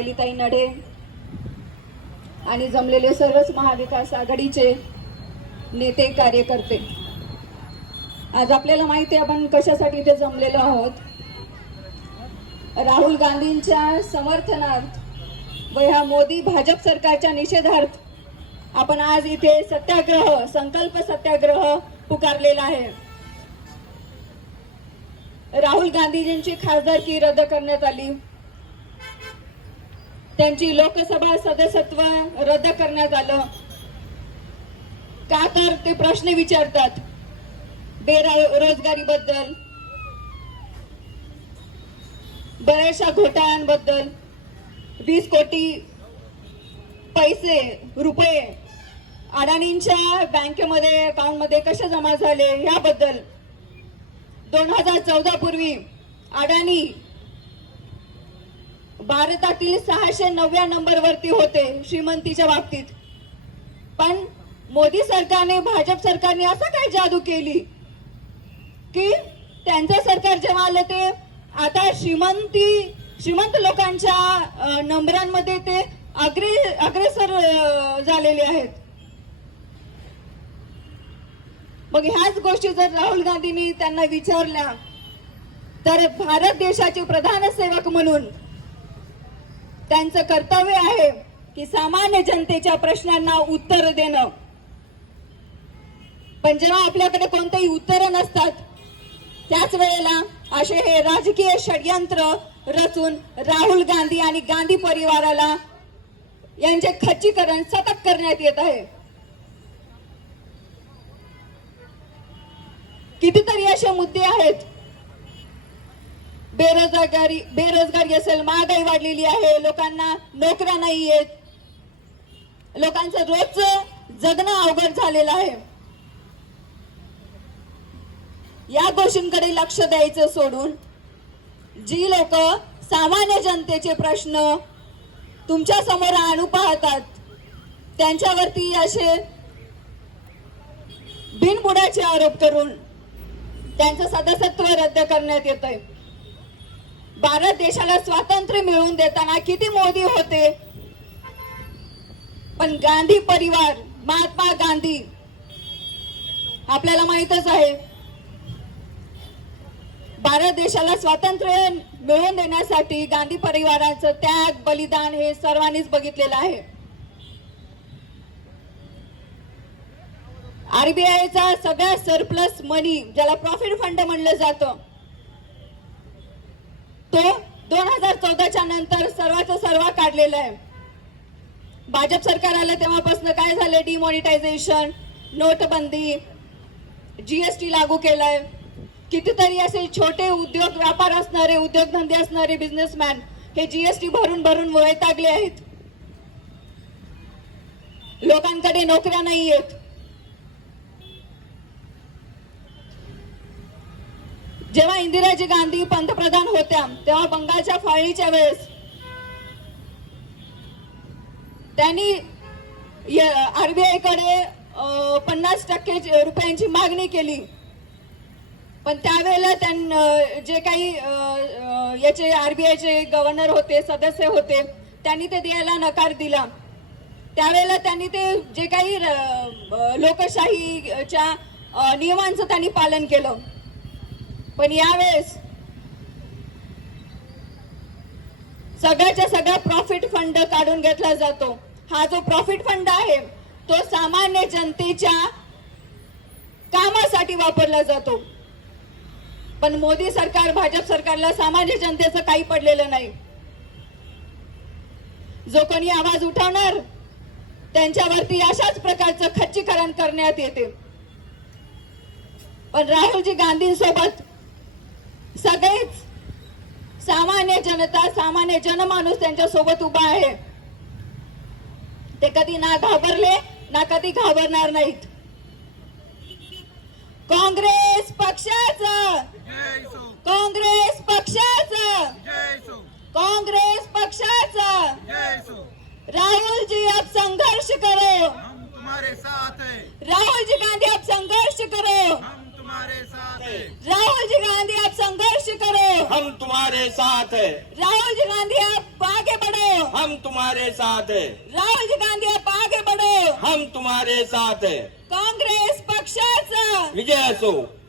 ललिताई नडे आणि जमलेले सर्वच महाविकास आघाडीचे नेते कार्यकर्ते. आज आपल्याला माहिती आहे आपण कशासाठी इथे जमलेलो आहोत. राहुल गांधींच्या समर्थनार्थ व ह्या मोदी भाजप सरकारच्या निषेधार्थ आपण आज इथे सत्याग्रह संकल्प सत्याग्रह पुकारलेला आहे. राहुल गांधीजींची खासदारकी रद्द करण्यात आली. त्यांची लोकसभा सदस्यत्व रद्द करण्यात आलं. का तर ते प्रश्न विचारतात बेरोजगारीबद्दल बऱ्याचशा घोटाळ्यांबद्दल. वीस कोटी पैसे रुपये अडाणींच्या बँकेमध्ये अकाउंटमध्ये कसे जमा झाले? याबद्दल दोन हजार चौदा पूर्वी अडाणी भारतातील सहाशे नवव्या नंबरवरती होते श्रीमंतीच्या बाबतीत. पण मोदी सरकारने भाजप सरकारने असं काय जादू केली? की त्यांचं सरकार जेव्हा आलं ते आता श्रीमंती श्रीमंत लोकांच्या नंबरांमध्ये ते अग्रे अग्रेसर झालेले आहेत. मग ह्याच गोष्टी जर राहुल गांधींनी त्यांना विचारल्या तर भारत देशाचे प्रधान सेवक म्हणून त्यांचं कर्तव्य आहे की सामान्य जनतेच्या प्रश्नांना उत्तर देणं. पण जेव्हा आपल्याकडे कोणतेही उत्तर नसतात त्याच वेळेला असे हे राजकीय षडयंत्र रचून राहुल गांधी आणि गांधी परिवाराला यांचे खच्चीकरण सतत करण्यात येत आहे. कितीतरी असे मुद्दे आहेत बेरोजगारी बेरोजगारी असेल महागाई वाढलेली आहे लोकांना नोकऱ्या नाही आहेत. लोकांचं रोजचं जगणं अवघड झालेलं आहे. या गोष्टींकडे लक्ष द्यायचं सोडून जी लोक सामान्य जनतेचे प्रश्न तुमच्यासमोर आणू पाहतात त्यांच्यावरती असे बिनबुडाचे आरोप करून त्यांचं सदस्यत्व रद्द करण्यात येत आहे भारत देशाला स्वातंत्र्य मिळवून देताना किती मोदी होते? पण गांधी परिवार महात्मा गांधी आपल्याला माहितच आहे. भारत देशाला स्वातंत्र्य मिळवून देण्यासाठी गांधी परिवाराचं त्याग बलिदान हे सर्वांनीच बघितलेलं आहे. आरबीआयचा सगळ्या सरप्लस मनी ज्याला प्रॉफिट फंड म्हणलं जातं तो दोन हजार चौदाच्या नंतर सर्वाचं सर्व काढलेला आहे. भाजप सरकार आलं तेव्हापासून काय झालं? डिमॉनिटायझेशन नोटबंदी जीएसटी लागू केलाय. कितीतरी असे छोटे उद्योग व्यापार असणारे उद्योगधंदे असणारे बिझनेसमॅन हे जीएसटी भरून भरून वैतागले आहेत. लोकांकडे नोकऱ्या नाही आहेत जेव्हा इंदिराजी गांधी पंतप्रधान होत्या तेव्हा बंगालच्या फाळणीच्या वेळेस त्यांनी आरबीआयकडे पन्नास टक्के रुपयांची मागणी केली. पण त्यावेळेला त्यां जे काही याचे आरबीआयचे गव्हर्नर होते सदस्य होते त्यांनी ते द्यायला नकार दिला. त्यावेळेला त्यांनी ते जे काही लोकशाहीच्या नियमांचं त्यांनी पालन केलं. पण यावेळेस सगळ्याच्या सगळा प्रॉफिट फंड काढून घेतला जातो. हा जो प्रॉफिट फंड आहे तो सामान्य जनतेच्या कामासाठी वापरला जातो. पण मोदी सरकार भाजप सरकारला सामान्य जनतेचं काही पडलेलं नाही. जो कोणी आवाज उठवणार त्यांच्यावरती अशाच प्रकारचं खच्चीकरण करण्यात येते. पण राहुलजी गांधींसोबत सगळेच सामान्य जनता सामान्य जनमाणूस त्यांच्यासोबत उभा आहे. ते कधी ना घाबरले ना कधी घाबरणार नाहीत. काँग्रेस पक्षाच. काँग्रेस पक्षाच. काँग्रेस पक्षाच. राहुलजी आप राहुल जी संघर्ष करो. राहुल जी गांधी आप संघर्ष करो. हम तुम्हारे साथ जी गांधी आप संघर्ष करो। हम तुम्हारे साथ है। राहुल जी गांधी आप आगे बढ़ो। हम तुम्हारे साथ है। राहुल जी गांधी आप आगे बढ़ो। हम तुम्हारे साथ है। काँग्रेस पक्षाचा। विजय असो।